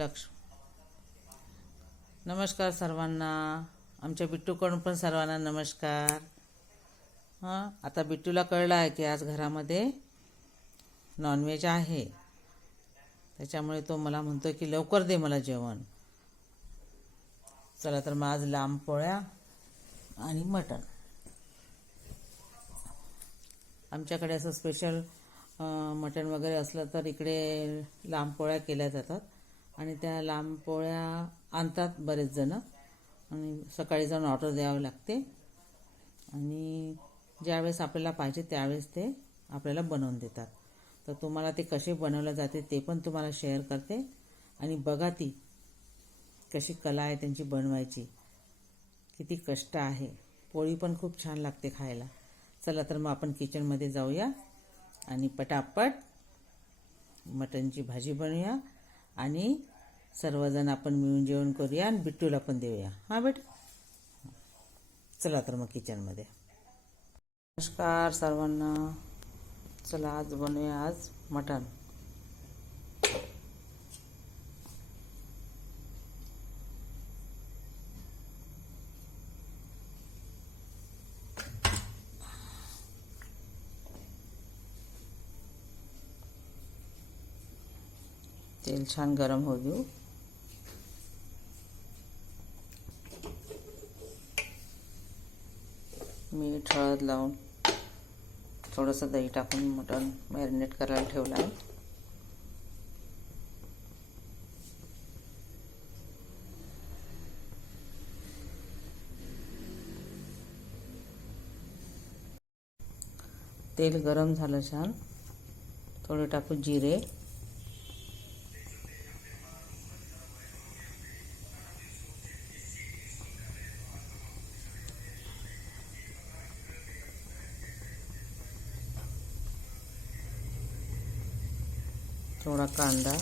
लक्ष. नमस्कार सर्वांना. आमच्या बिट्टूकडून पण सर्वांना नमस्कार. हां आता बिट्टूला कळलं आहे की आज घरामध्ये नॉनव्हेज आहे. त्याच्यामुळे तो मला म्हणतो की लवकर दे मला जेवण. चला तर मग आज लांब पोळ्या आणि मटण. आमच्याकडे असं स्पेशल मटण वगैरे असलं तर इकडे लांब पोळ्या केल्या जातात. आणि त्या लांब पोळ्या आणतात बरेच जण. आणि सकाळी जाऊन ऑर्डर द्यावी लागते. आणि ज्यावेळेस आपल्याला पाहिजे त्यावेळेस ते आपल्याला बनवून देतात. तर तुम्हाला ते कसे बनवले जाते ते पण तुम्हाला शेअर करते. आणि बघा ती कशी कला आहे त्यांची बनवायची. किती कष्ट आहे. पोळी पण खूप छान लागते खायला. चला तर मग आपण किचनमध्ये जाऊया. आणि पटापट मटणची भाजी बनवूया. आणि सर्वजण आपण मिळून जेवण करूया आणि बिट्टूला पण देऊया. हां बेटा? चला तर मग किचनमध्ये. नमस्कार सर्वांना. चला आज बनवूया आज मटण. तेल छान गरम होऊ देऊ. मीठ हळद लावून थोडंसं दही टाकून मटण मॅरिनेट करायला ठेवलं आहे तेल गरम झालं छान. थोडे टाकू जिरे. कांदा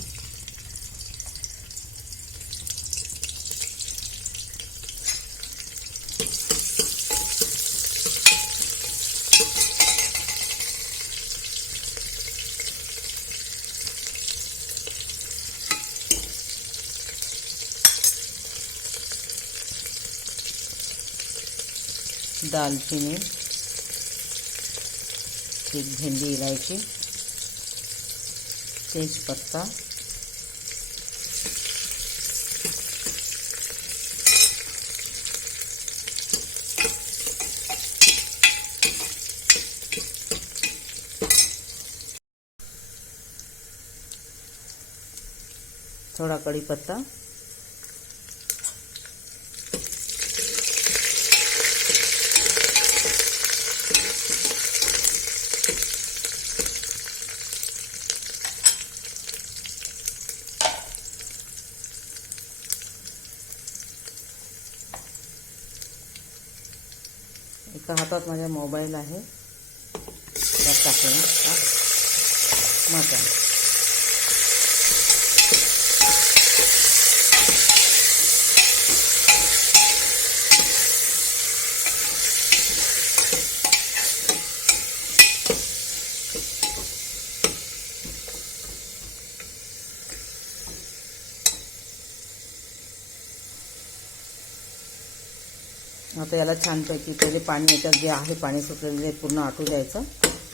दालचिनी एक भेंडी इलायची तेजपत्ता थोडा कढीपत्ता. तर हातात माझा मोबाईल आहे. त्यात टाकून मटण आता याला छानपैकी पहिले पाणी याच्यात जे आहे पाणी सुटलेलं ते पूर्ण आटू द्यायचं.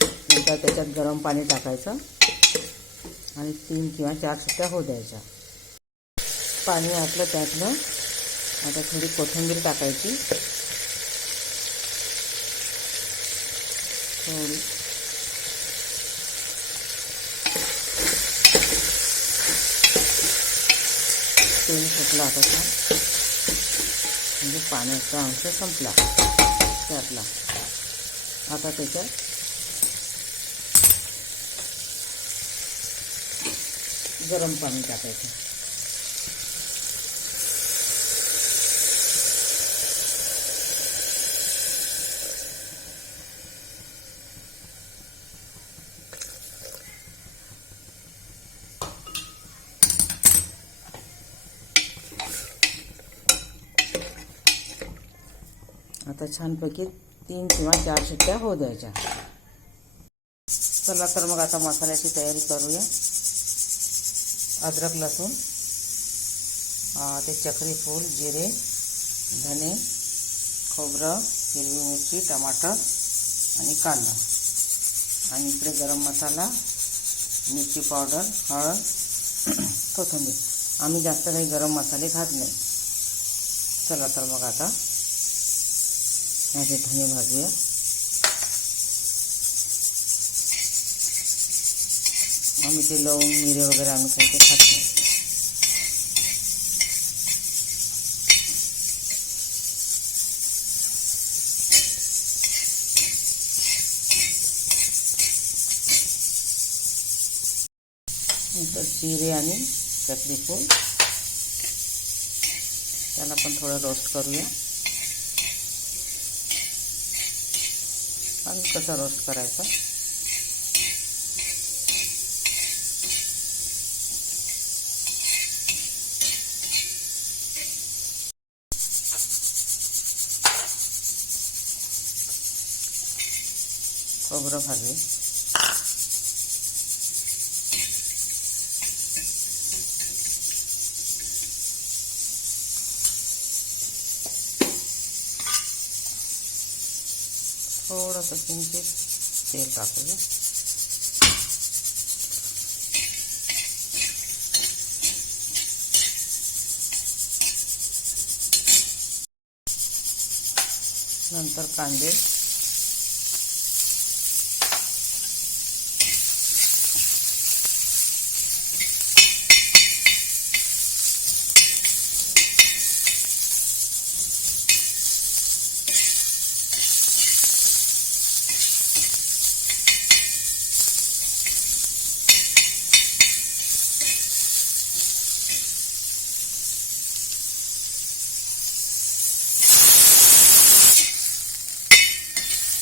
नंतर त्याच्यात गरम पाणी टाकायचं. आणि तीन किंवा चार सुट्ट्या होऊ द्यायच्या. पाणी आटलं त्यातलं. आता थोडी कोथिंबीर टाकायची. थोडी. तेल सुटलं आता म्हणजे पाण्याचा अंश संपला. त्यातला. आता त्याच्यात गरम पाणी टाकायचं. आता छानपैकी तीन किंवा चार शिट्ट्या होऊ द्यायच्या. चला तर मग आता मसाल्याची तयारी करूया. अद्रक लसूण ते चक्री फूल जिरे धने खोबरं हिरवी मिरची टमाटर आणि कांदा. आणि इकडे गरम मसाला मिरची पावडर हळद कोथिंबीर. आम्ही जास्त काही गरम मसाले खात नाही. चला तर मग आता याचे धने भाजूया आम्ही ते लवंग मिरे वगैरे आम्ही काही ते खात नाही नंतर जिरे आणि चटणी फूल त्याला पण थोडं रोस्ट करूया आणि कसा रोस्ट करायचा. खोबरं भाजू थोडंसं किंचित तेल टाकूया नंतर कांदे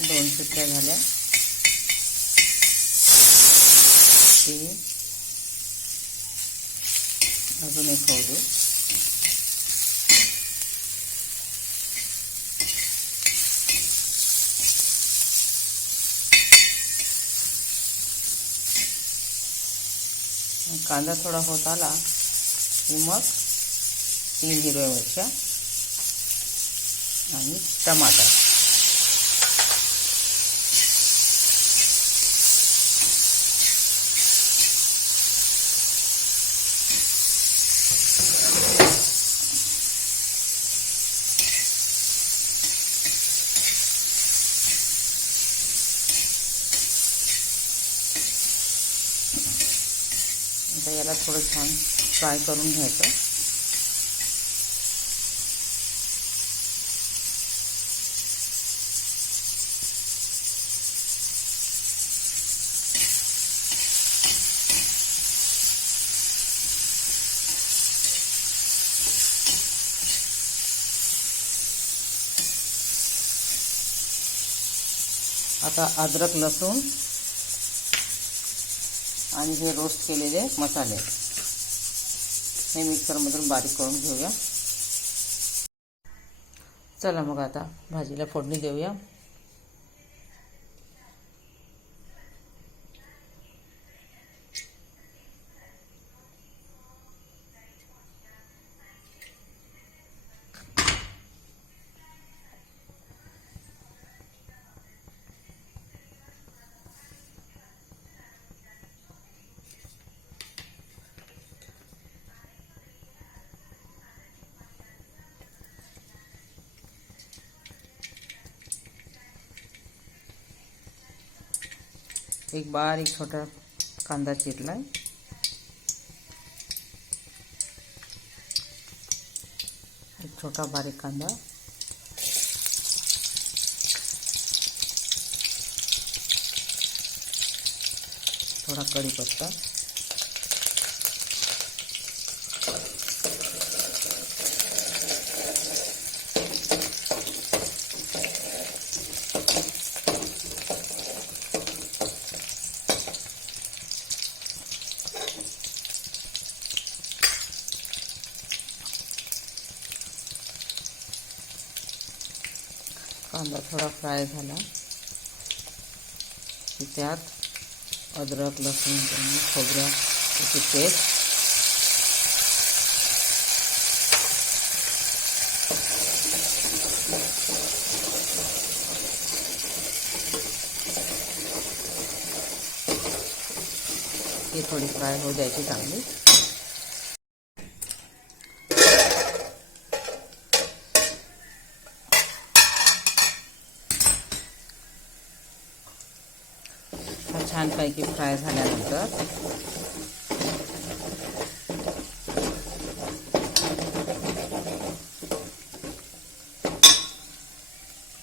दोन शिट्ट्या झाल्या. तीन अजून एक होऊ कांदा थोडा होत आला की मग तीन हिरव्या मिरच्या आणि टमाटर. त्याला थोडं छान फ्राय करून घ्यायचं. आता अद्रक लसूण आणि हे रोस्ट केलेले मसाले. हे मिक्सरमधून बारीक करून घेऊया. चला मग आता भाजीला फोडणी देऊया. एक बारीक छोटा कांदा चिरलाय एक छोटा बारीक कांदा। थोडा कढीपत्ता कांदा थोडा फ्राय झाला. की त्यात अद्रक लसूण आणि खोबऱ्या त्याची पेस्ट. ही थोडी फ्राय होऊ द्यायची चांगली. छानपैकी फ्राय झाल्यानंतर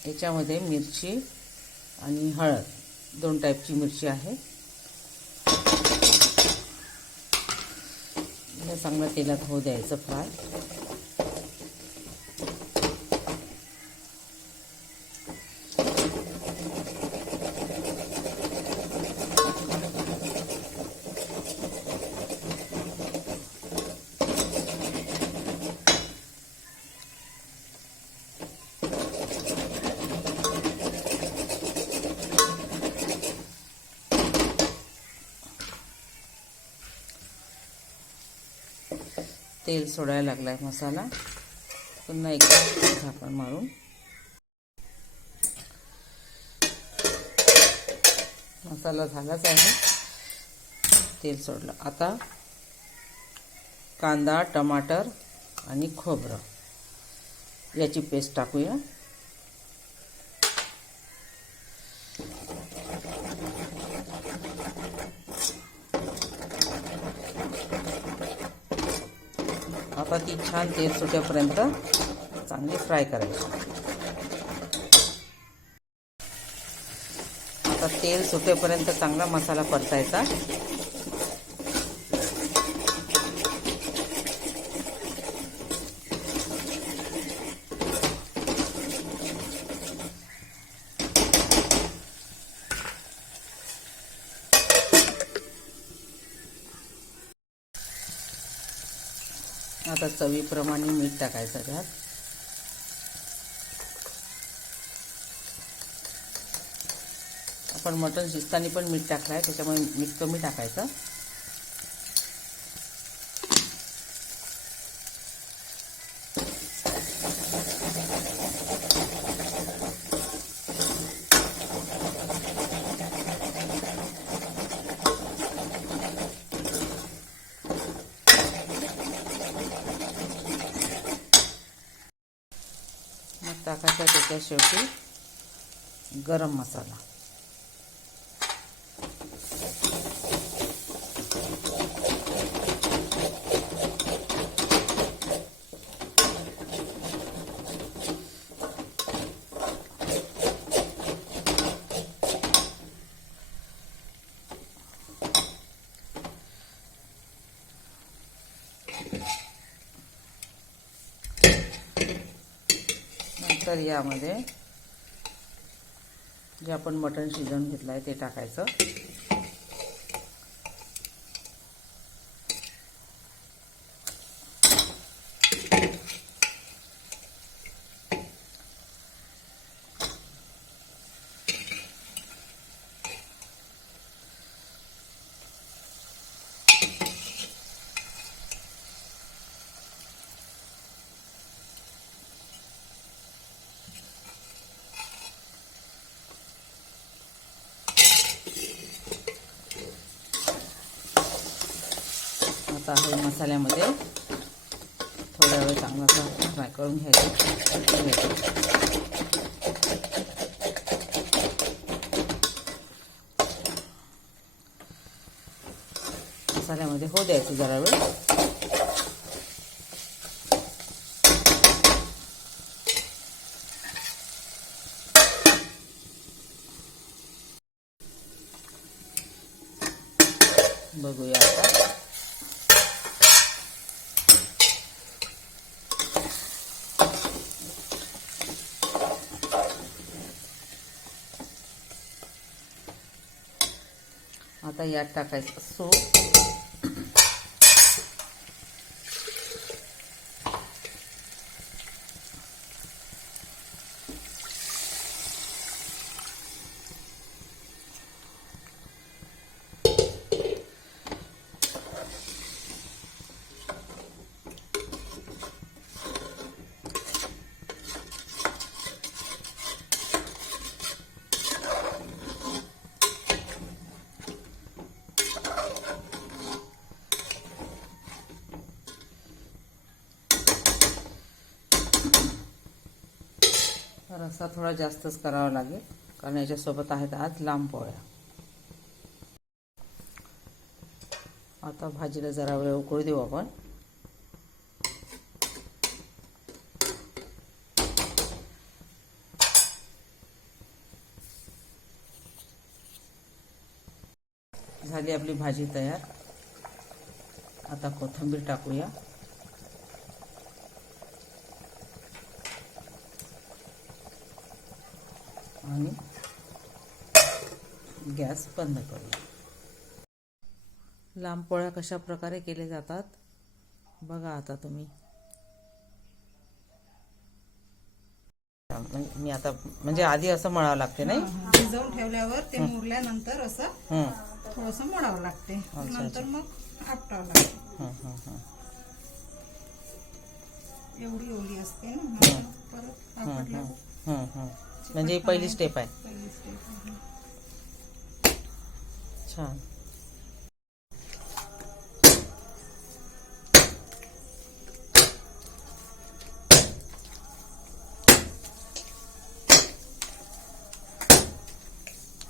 याच्यामध्ये मिरची आणि हळद दोन टाईपची मिरची आहे. चांगलं तेलात होऊ द्यायचं फ्राय. तेल सोडायला लागलाय मसाला. पुन्हा एकदा झाकण मारून. मसाला झालाच आहे. तेल सोडलं. आता कांदा टमाटर आणि खोबरं. याची पेस्ट टाकूया आता ती छान तेल सुटेपर्यंत चांगली फ्राय करायची. आता तेल सुटेपर्यंत चांगला मसाला परतायचा. आता चवीप्रमाणे मीठ टाकायचं त्यात. आपण मटण शिजताना पण मीठ टाकलं आहे त्याच्यामुळे मीठ कमी टाकायचं मग टाकायचा त्याच्या शेवटी गरम मसाला. नंतर यामध्ये जे आपण मटण शिजवून घेतलं आहे ते टाकायचं. आता हे मसाल्यामध्ये थोड्या वेळ चांगला असा फ्राय करून घ्यायचा. घ्यायचं मसाल्यामध्ये हो द्यायचं जरा वेळ बघूया आता आता यात टाकायचं रस्सा थोडा जास्तच करावा लागेल कारण याच्यासोबत आहेत आज लांब पोळ्या. आता भाजीला जरा वेळ उकळू देऊ आपण. झाली आपली भाजी तयार. आता कोथिंबीर टाकूया. आणि गॅस बंद करूया. लांब पोळ्या कशा प्रकारे केले जातात बघा आता तुम्ही. म्हणजे मी आता म्हणजे आधी असं म्हणावं लागते नाही? भिजवून ठेवल्यावर ते मुरल्यानंतर असं थोडस मोडावं लागते. नंतर मग आपटावं लागते. हं, हं, हं. एवढी ओली असते ना परत म्हणजे ही पहिली स्टेप आहे. पहिली. छान.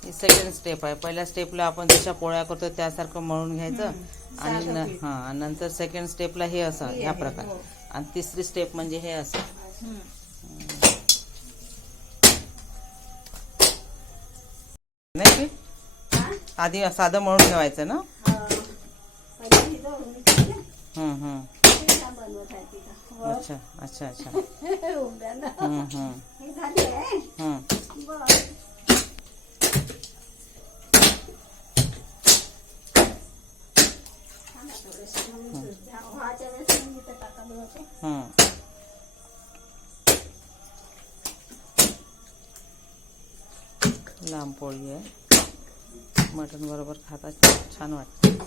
ही सेकंड स्टेप आहे. पहिल्या स्टेपला आपण जशा पोळ्या करतो त्यासारखं मळून घ्यायचं आणि न- हा नंतर सेकंड स्टेपला हे असं ह्या प्रकार. हो. आणि तिसरी स्टेप म्हणजे हे असं. आधी साधं मळून ठेवायचं ना हं, हं. अच्छा अच्छा अच्छा हं, हं. हं. हं. लांब पोळी आहे मटण बरोबर खातात. छान वाटतं.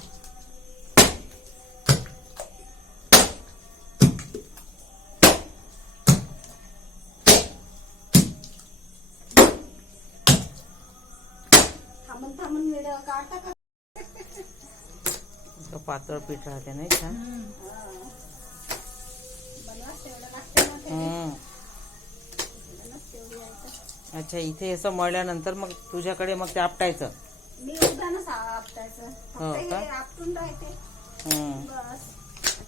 पातळ पीठ राहते नाही छान अच्छा इथे असं मळल्यानंतर मग तुझ्याकडे मग ते आपटायचं. मी उद्या ना आपटायचं हो फक्त का? आपटून राहते. बस.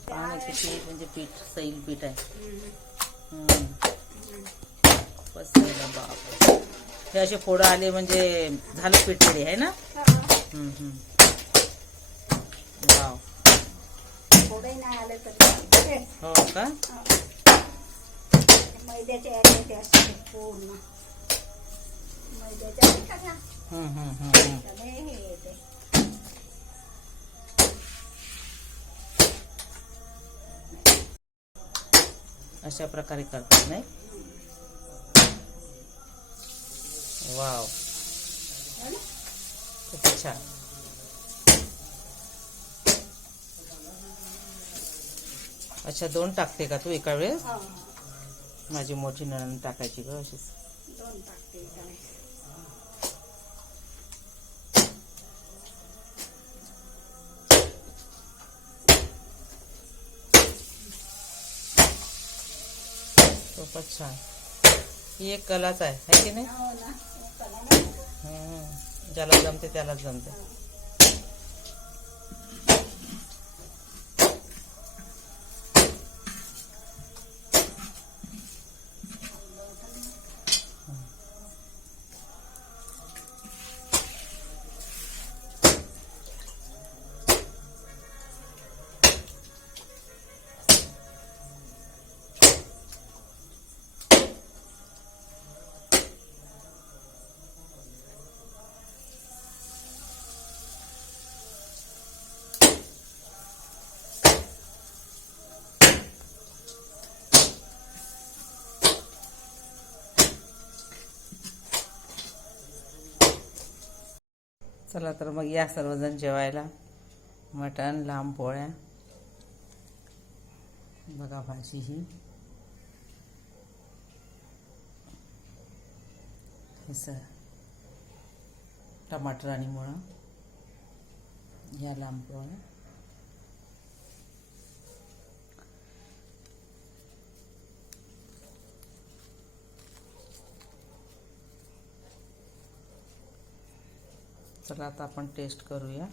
पाहा किती म्हणजे पीठ सैल पीठ आहे. हं. बाप हे असे फोडं आले म्हणजे झालं पीठ तरी आहे ना? हं, हं. वाव. थोडे नाही आले तरी हो का? मैद्याचे आहे ते असे पूर्ण. मैद्याचे का? हं, येते अशा प्रकारे करतात नाही? वाव. छान. अच्छा दोन टाकते का तू एका वेळेस? माझी मोठी नणंद टाकायची ग अशीच. दोन टाकते खूपच छान ही एक कलाच आहे है की नाही? हो. ज्याला जमते त्यालाच जमते. चला तर मग या सर्वजण जेवायला. मटण लांब पोळ्या. बघा भाजी ही. सर. टमाटर आणि मुळं. या लांब पोळ्या. चला आता आपण टेस्ट करूया.